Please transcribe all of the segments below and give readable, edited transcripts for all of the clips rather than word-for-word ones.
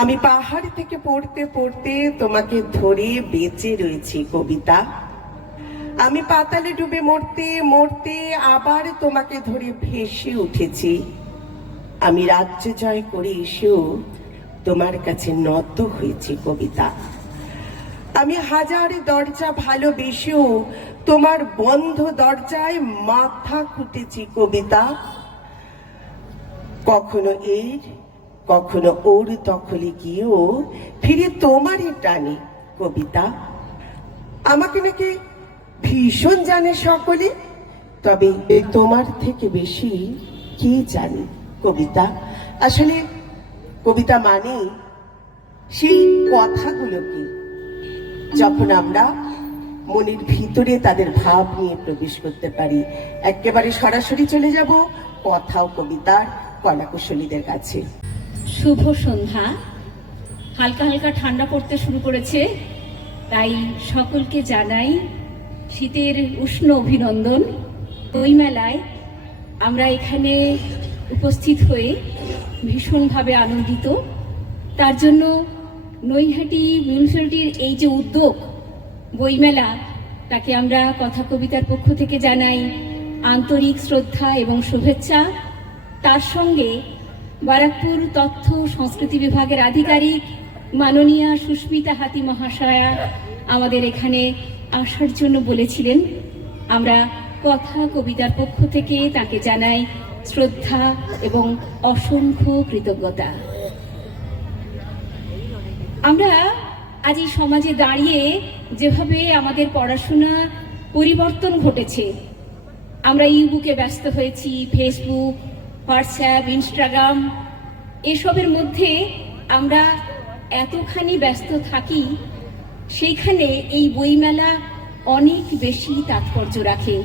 আমি পাহাড় থেকে পড়তে পড়তে তোমাকে ধরে বেঁচে রয়েছি কবিতা। আমি পাতালে ডুবে মরতে মরতে আবার তোমাকে ধরে ভেসে উঠেছি। আমি রাজ্য জয় করে এসেও তোমার কাছে নত হয়েছি কবিতা। আমি হাজার দরজা ভালোবেসেও তোমার বন্ধ দরজায় মাথা খুঁটেছি কবিতা। কখনো এর কখনো ওর দখলে গিয়েও ফিরে তোমারই টানে কবিতা। আমাকে নাকি ভীষণ জানে সকলে, তবে তোমার থেকে বেশি কে জানে কবিতা। আসলে কবিতা মানে সেই কথাগুলোকে যখন আমরা মনের ভিতরে তাদের ভাব নিয়ে প্রবেশ করতে পারি। একেবারে সরাসরি চলে যাব কথা ও কবিতার কলাকুশলীদের কাছে। শুভ সন্ধ্যা। হালকা হালকা ঠান্ডা পড়তে শুরু করেছে, তাই সকলকে জানাই শীতের উষ্ণ অভিনন্দন। বইমেলায় আমরা এখানে উপস্থিত হয়ে ভীষণভাবে আনন্দিত। তার জন্য নৈহাটি মিউনিসিপ্যালিটির এই যে উদ্যোগ বইমেলা, তাকে আমরা কথা কবিতার পক্ষ থেকে জানাই আন্তরিক শ্রদ্ধা এবং শুভেচ্ছা। তার সঙ্গে বারাকপুর তথ্য সংস্কৃতি বিভাগের আধিকারিক মাননীয়া সুস্মিতা হাতি মহাশয়া আমাদের এখানে আসার জন্য বলেছিলেন। আমরা কথা কবিতার পক্ষ থেকে তাকে জানাই শ্রদ্ধা এবং অসংখ্য কৃতজ্ঞতা। আমরা আজ এই সমাজে দাঁড়িয়ে যেভাবে আমাদের পড়াশোনা পরিবর্তন ঘটেছে, আমরা ইউবুকে ব্যস্ত হয়েছি, ফেসবুক, হোয়াটসঅ্যাপ, ইনস্টাগ্রাম, এসবের মধ্যে আমরা এতখানি ব্যস্ত থাকি, সেইখানে এই বইমেলা অনেক বেশি তাৎপর্য রাখে।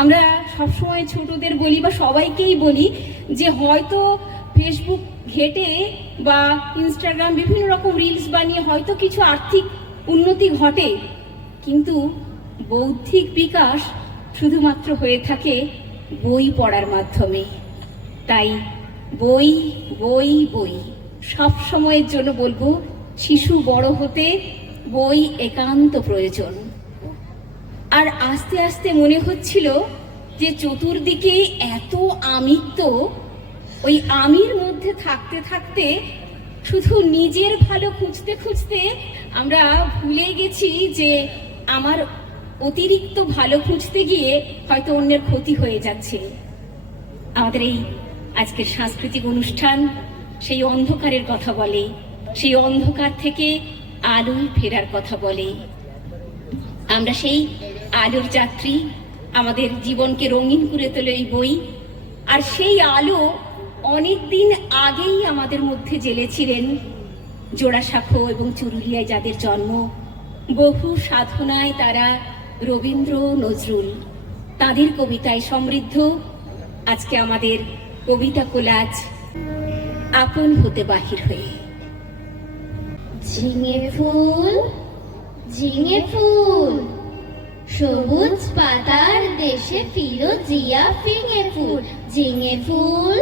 আমরা সবসময় ছোটদের বলি বা সবাইকেই বলি যে হয়তো ফেসবুক ঘেটে বা ইনস্টাগ্রাম বিভিন্ন রকম রিলস বানিয়ে হয়তো কিছু আর্থিক উন্নতি ঘটে, কিন্তু বৌদ্ধিক বিকাশ শুধুমাত্র হয়ে থাকে বই পড়ার মাধ্যমে। তাই বই বই বই সব সময়ের জন্য বলবো, শিশু বড় হতে বই একান্ত প্রয়োজন। আর আস্তে আস্তে মনে হচ্ছিল যে চতুর্দিকে এত আমিত্ব, ওই আমির মধ্যে থাকতে থাকতে শুধু নিজের ভালো খুঁজতে খুঁজতে আমরা ভুলে গেছি যে আমার অতিরিক্ত ভালো খুঁজতে গিয়ে হয়তো অন্যের ক্ষতি হয়ে যাচ্ছে। আমাদের এই আজকের সাংস্কৃতিক অনুষ্ঠান সেই অন্ধকারের কথা বলে, সেই অন্ধকার থেকে আলোয় ফেরার কথা বলে। আমরা সেই আলোর যাত্রী, আমাদের জীবনকে রঙিন করে তোলে এই বই। আর সেই আলো অনেক দিন আগেই আমাদের মধ্যে জ্বেলেছিলেন জোড়াসাঁকো এবং চুরুলিয়ায় যাদের জন্ম, বহু সাধনায় তারা রবীন্দ্র, নজরুল, তাদের কবিতায় সমৃদ্ধ আজকে আমাদের কবিতা কোলাজ আপন হতে বাহির হয়ে। ঝিঙে ফুল, ঝিঙে ফুল, সবুজ পাতার দেশে ফিরোজিয়া ফিঙে ফুল। ঝিঙে ফুল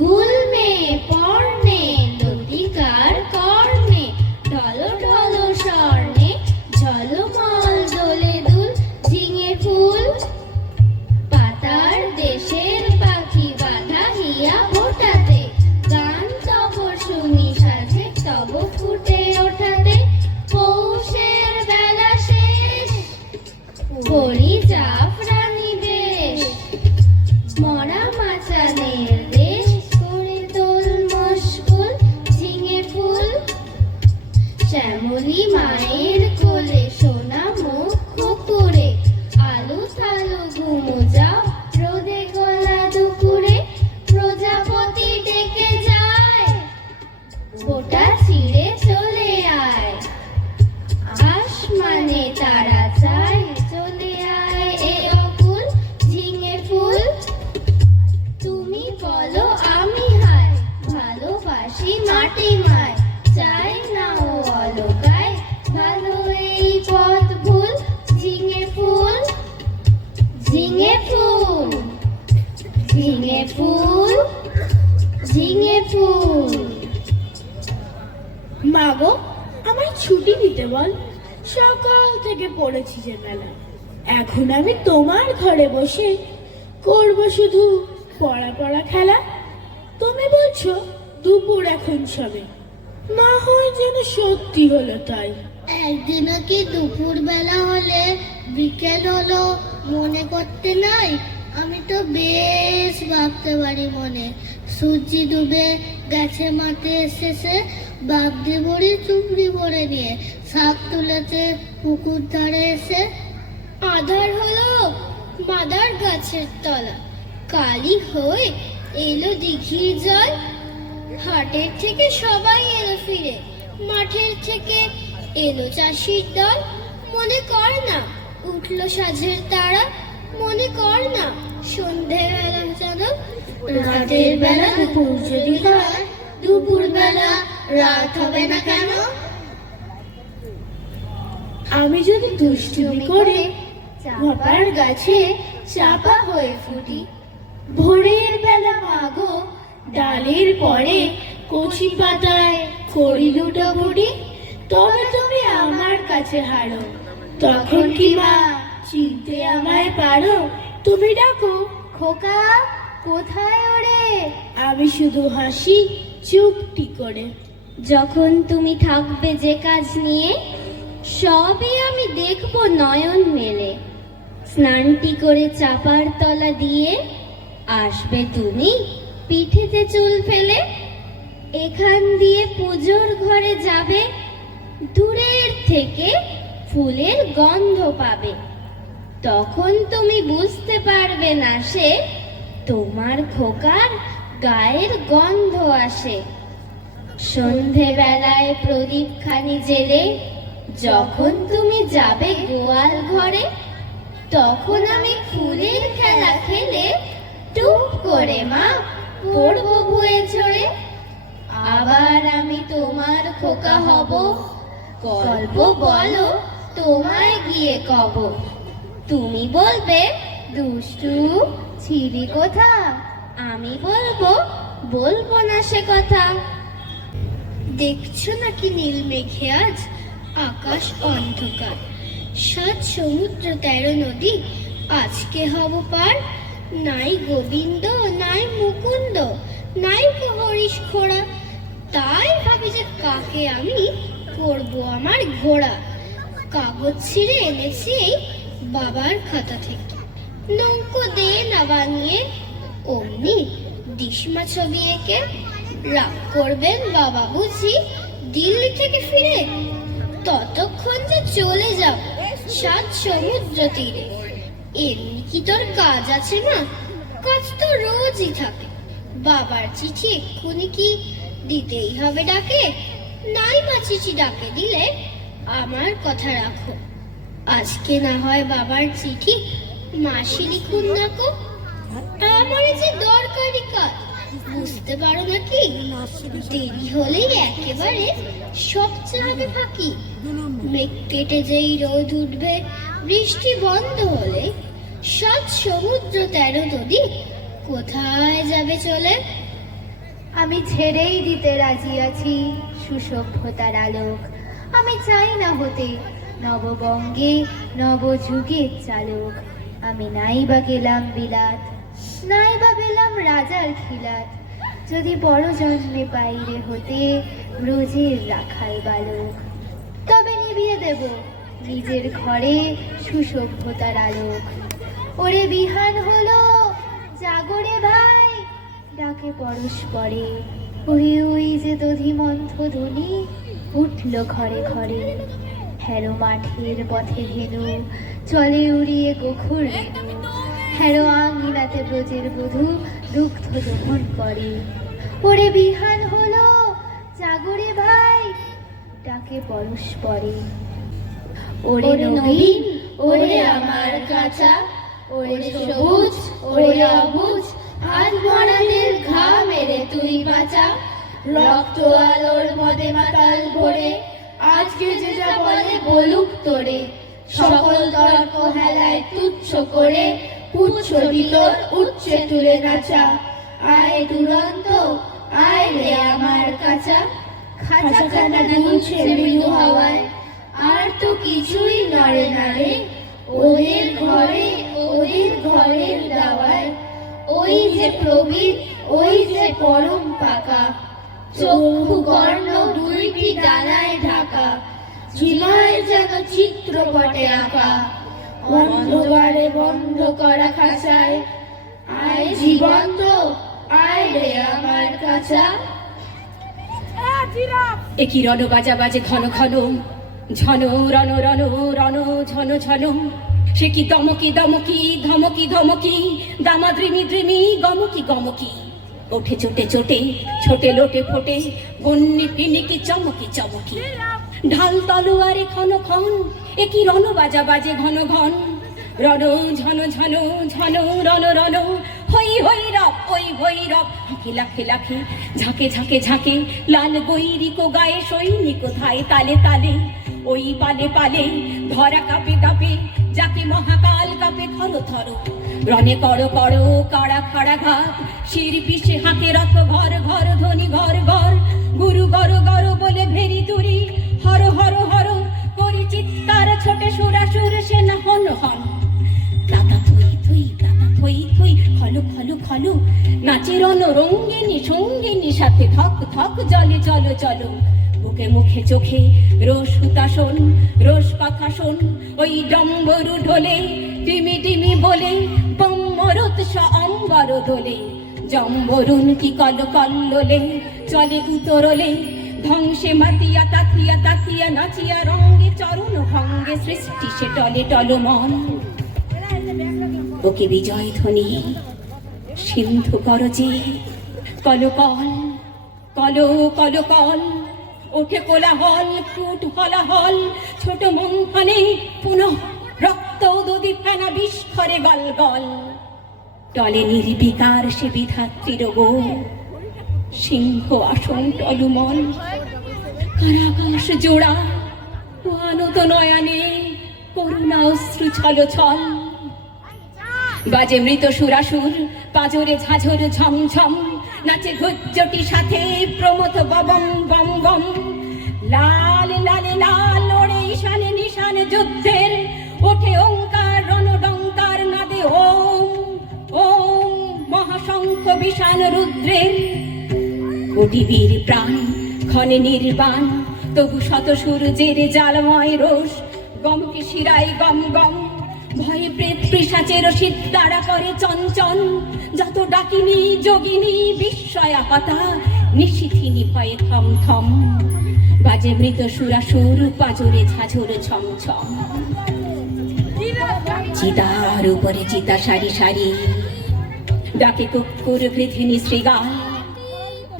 গুলমে পর্ণে লতিকার কর্ণে, ঢলো ঢলো স্বর্ণে ঝলমল দোলে দুল। ঝিঙে ফুল পাতার দেশের পাখি বাধা হিয়া ওঠাতে, গান তব শুনি সাজে তব ফুটে ওঠাতে। পৌষের বেলা শেষ, বলি জাফরানি বেশ, মরা মাচানের দেশ করে তোল মশগুল। ঝিঙে ফুল শ্যামলী মায়ের কোলে সোনা মুখ করে, আলু থালু ঘুমো যাও রোদে গলা দুপুরে। প্রজাপতি ডেকে যায়, গোটা ছিঁড়ে চলে আয়, আসমানে তারা চায় চলে আয় এ অকুল। ঝিঙে ফুল তুমি বলো আমি হায়, ভালোবাসি মাটি মায়, চাই না ও অলকায় ভালো এই পথ ভুল। ঝিঙে ফুল, ঝিঙে ফুল, ঝিঙে ফুল, ঝিঙে ফুল। মা গো, আমায় ছুটি দিতে বল। সকাল থেকে পড়েছি যে মেলা, এখন আমি তোমার ঘরে বসে করব শুধু পড়া পড়া খেলা। তুমি বলছো দুপুর এখন সবে, না হয় যেন সত্যি হলো তাই। একদিনও কি দুপুর বেলা হলে বিকেল হলো মনে করতে নাই? আমি তো বেশ ভাবতে পারি মনে। সূর্যি ডুবে গেছে মাঠে এসেছে, বাগদি বড়ি চুপড়ি ভরে নিয়ে শাক তুলেছে পুকুর ধারে এসে। আধার হলো মাদার গাছের তলা, কালি হয়ে এলো দিঘির জল। হাটের থেকে সবাই এলো ফিরে, মাঠের থেকে এলো চাষির দল। মনে কর না উঠলো সাঁঝের তারা, মনে কর না সন্ধেবেলা যেন রাতের বেলা দুপুর যদি হয়, দুপুর বেলা রাত হবে না কেন? আমি যদি দুষ্টুমি করে চাপার গাছে চাপা হয়ে ফুটি, ভোরের বেলা মাগো ডালের পরে কচি পাতায় করি লুটোপুটি, তবে তুমি আমার কাছে হারো। তখন কি মা চিনতে আমায় পারো? তুমি ডাকো খোকা কোথায় ওরে? আমি শুধু হাসি চুপটি করে। যখন তুমি থাকবে যে কাজ নিয়ে, সবই আমি দেখবো নয়ন মেলে। স্নানটি করে চাপার তলা দিয়ে আসবে তুমি পিঠেতে চুল ফেলে। এখান দিয়ে পুজোর ঘরে যাবে, দূরের থেকে ফুলের গন্ধ পাবে। তখন তুমি বুঝতে পারবে না সে তোমার খোকার গায়ের গন্ধ আসে। সন্ধেবেলায় প্রদীপ খানি জেলে যখন তুমি যাবে গোয়াল ঘরে, তখন আমি ফুলের খেলা খেলে টুপ করে মা পড়বো ভুয়ে ঝরে। আবার আমি তোমার খোকা হব, গল্প বলো তোমায় গিয়ে কব। তুমি বলবে দুষ্টু ছিলি কোথা, আমি বলবো বলবো না সে কথা। দেখছো নাকি নীল মেঘে আজ আকাশ অন্ধকার, 7 সমুদ্র 13 নদী আজকে হব পার। নাই গোবিন্দ নাই মুকুন্দ নাই হরিশ খোড়া, তাই ভাবি যে কাকে আমি করব আমার ঘোড়া। কাগজ ছিঁড়ে এনেছি এই বাবার খাতা থেকে, নৌকো দে না বানিয়ে অমনি দিশমা ছবি এঁকে। রাগ করবেন বাবা বুঝি দিল্লি থেকে ফিরে, ততক্ষণ যে চলে যাব 7 সমুদ্র তীরে। এমনি কি তোর কাজ আছে না? কাজ তো রোজই থাকে। বাবার চিঠি এক্ষুনি কি দিতেই হবে ডাকে? নাই বা চিঠি ডাকে দিলে আমার কথা রাখো। আজকে না হয় বাবার চিঠি মাসি লিখুন না কো। আমার যে দরকারি কাজ বুঝতে পারো নাকি? দেরি হলেই একেবারে সব চাবে ফাঁকি। মেঘ কেটে যেই রোদ উঠবে, বৃষ্টি বন্ধ হলে 7 সমুদ্র 13 নদী কোথায় যাবে চলে? আমি ছেড়েই দিতে রাজি আছি সুসভ্যতার আলোক। আমি চাই না হতে নববঙ্গে নবযুগের চালক। আমি নাই বা গেলাম বিলাত, নাই বা পেলাম রাজার খিলাত, যদি বড় জন্মে পাইরে হতে ব্রজের রাখাল বালক। তবে নিভিয়ে দেব নিজের ঘরে সুসভ্যতার আলোক। ওরে বিহান হলো জাগরে ভাই, ডাকে পরস্পরে। ওরে ওই যে দধিমন্থ ধ্বনি উঠল ঘরে ঘরে। হেরো মাঠের পথে ধেনু চলে উড়িয়ে গোখুর রেণু। হেরো আঙিনাতে ব্রজের বধূ দুগ্ধ দহন করে। ওরে বিহান হলো জাগরে ভাই, ডাকে পরস্পরে। ওরে নবীন ওরে আমার কাঁচা, ওরে সবুজ ওরে অবুজ, আজ মরাদের ঘা মেরে তুই বাঁচা। রক্ত আলোর মদে মাতাল ভরে আজকে যে যা বলে বলুক তোরে। সকল তর্ক হেলায় তুচ্ছ করে পুচ্ছ ভিতর উচ্চে তুলে নাচা। আয় দুরন্ত আয় রে আমার কাঁচা, খাঁচাখানা দুলছে মৃদু হাওয়ায়, আর তো কিছুই নড়ে না রে ওদের ঘরে, ওদের ঘরের দাওয়ায়। ওই যে প্রবীর, ওই যে পরম পাকা, চক্ষু কর্ণ দুইটি ডানায় ঢাকা, ঝিমায় যেন চিত্রপটে আঁকা। অন্ধকারে বন্ধ করা খাঁচায়, আয় জীবন্ত, আয় রে আমার কাছা। একই রণ বাজা বাজে ঘন ঘন, ঝন রণ রণ রণ ঝন ঝন। সে কি দমকি দমকি ধমকি ধমকি, দামা দ্রিমি দ্রিমি গমকি গমকি। ওঠে চোটে চোটে, ছোটে লোটে ফোটে, বন্যি পিনিকি চমকি চমকি। ঢাল তলোয়ারে খন খন, একই রণ বাজা বাজে ঘন ঘন। রণ ঝন ঝন ঝন রণ রণ, হই হই রব ওই ভৈরব। হাঁকে লাখে লাখে, ঝাঁকে ঝাঁকে ঝাঁকে, লাল গৈরিক গায়ে সৈনিক ধায় তালে তালে। ওই পালে পালে ধরা কাপে কাপে, যাকে মহাকাল কাপে থর থর। রণে করো করো কাড়া খাড়া ঘাত, শির পিষে হাঁকে রথ ঘর ঘর ধ্বনি ঘর ঘর। গুরু গর গর বলে ভেরি তুরি, হর হর হর করি চিৎকার ছোটে সুরাসুর সেনা হন হন। প্রাতা থই থই, প্রাতা থই থই, খলো খলো খলো, নাচে রণ রঙ্গিনী সঙ্গিনী সাথে থক থক জলে চলো চলো। বুকে মুখে চোখে রোষ হুতাশন, রোষ কথাশন, ওই ডম্বরু ঢোলে টিমি টিমি বলে, বম্মরত স অম্বর দোলে। জম্বরুন কি কল কল্লোলে, চলে উতরলে, ধ্বংসে মাতিয়া তাথিয়া তাথিয়া, নাচিয়া রঙ্গে চরণ ভঙ্গে, সৃষ্টি সে টলে টলমন। ওকে বিজয় ধ্বনি সিন্ধু করজে, কল কল কল কল কল। ওঠে কোলাহল কুট হলাহল, ছোট মন্থনে পুনঃ রক্ত দদি ফেনা বিস্ফরে গল গল। টলে নির্বিকার সে বিধাত্রীর গো, সিংহ আসন টলুমল। কারাকাশ জোড়া আনত নয়নে, করুণা অশ্রু ছল ছল। বাজে মৃত সুরাসুর, পাজরে ঝাঝর ঝমঝম, নাচে ধৈর্যটি সাথে প্রমথ ববম বম বম। লাল লালে লাল ওড়ে ঈশানে নিশানে যুদ্ধের, ওঠে ওঙ্কার রণডঙ্কার নাদে ওম ওম। মহাশঙ্খ বিষাণ রুদ্রের, কোটি বীর প্রাণ ক্ষণে নির্বাণ, তবু শত সূর্যের জালময় রোষ। গমকে শিরায় গম গম, ভয়ে প্রেত পিশাচের সিদ্ধারা করে চঞ্চন। যত ডাকিনী যোগিনী বিস্ময়া হতা, নিশিথিনী ভয়ে থম থম। বাজে মৃত সুরাসুর, পাজরে ঝাঝর ছমছম। চিতার উপরে চিতা সারি সারি, ডাকে কুকুর গৃধিনী শ্রীগাল।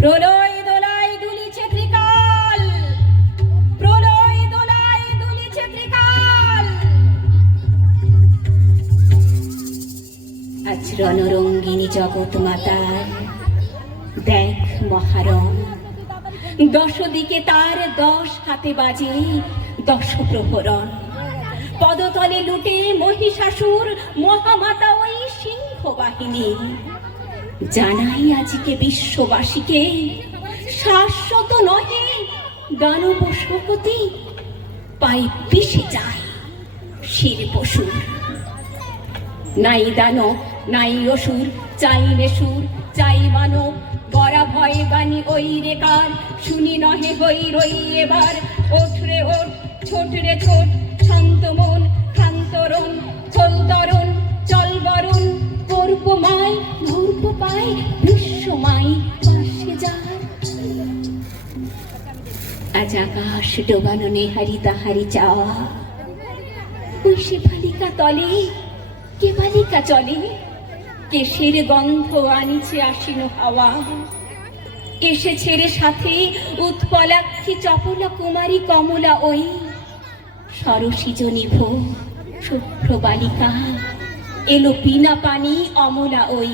প্রলয় দোলায় দুলিছে ত্রিকাল, প্রলয় দোলায় দুলিছে ত্রিকাল। আজ রণরঙ্গিনী জগৎ মাতার, দেখ মহারণ। 10 দিকে তার 10 হাতে বাজে 10 প্রহরণ। পদতলে লুটে মহিষাসুর, মহামাতা ওই সিংহ বাহিনী। জানাই আজকে বিশ্ববাসীকে, শাশ্বত নহে দানব শক্তি, পাই পিষে যায় শির পশুর। নাই দানব নাই অসুর, চাই নেসুর চাই মানব। বরা ভয় বাণী ওই রেকার, শুনি নহে হই রই এবার। ওঠ রে ওঠ, ছোট রে ছোট, শান্ত মন ক্ষান্তরণ। চল তরণ চল বরণ, গর্ব মায় ধূর্প পায়, বিশ্বমাই পাশে যায়। আজ আকাশ ডোবানো নেহারি তাহারি চাওয়া, ওই সে বালিকা তলে কে বালিকা চলে। কেশের গন্ধ আনিছে আশিন হাওয়া, এসেছে রে সাথে উৎপলাক্ষী চপলা কুমারী কমলা। ওই সরসিজ নিভ শুভ্র বালিকা, এলো পিনা পানি অমলা। ওই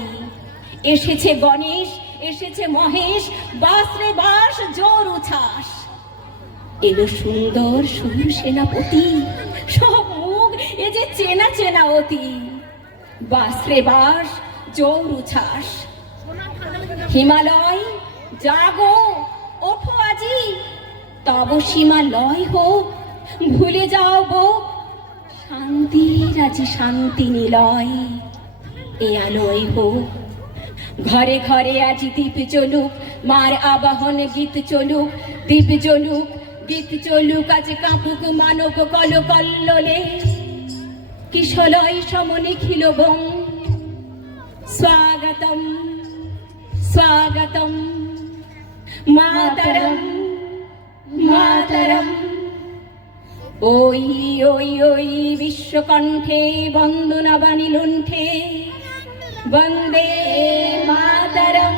এসেছে গণেশ, এসেছে মহেশ, বাস রে বাস জোর উচ্ছ্বাস। এলো সুন্দর সুর সেনাপতি, সব মুখ এ যে চেনা চেনা অতি। বাস রে বাস জোর উচ্ছ্বাস। হিমালয় জাগো, ওঠো আজি, ভবসীমা লয় হোক, ভুলে যাও বুক শান্তির আজি শান্তি নিলয়। এ আলোয় হোক ঘরে ঘরে আজি দীপ চলুক, মার আবাহন গীত চলুক, দীপ জ্বলুক গীত চলুক, আজ কাঁপুক মানব কল কল্লোলে, কিশলয় সমনে খিল বং। স্বাগতম স্বাগতম মাতরম মাতরম। ওই ওই ওই বিশ্বকণ্ঠে বন্দনা বাণী লুণ্ঠে, বন্দে মাতরম।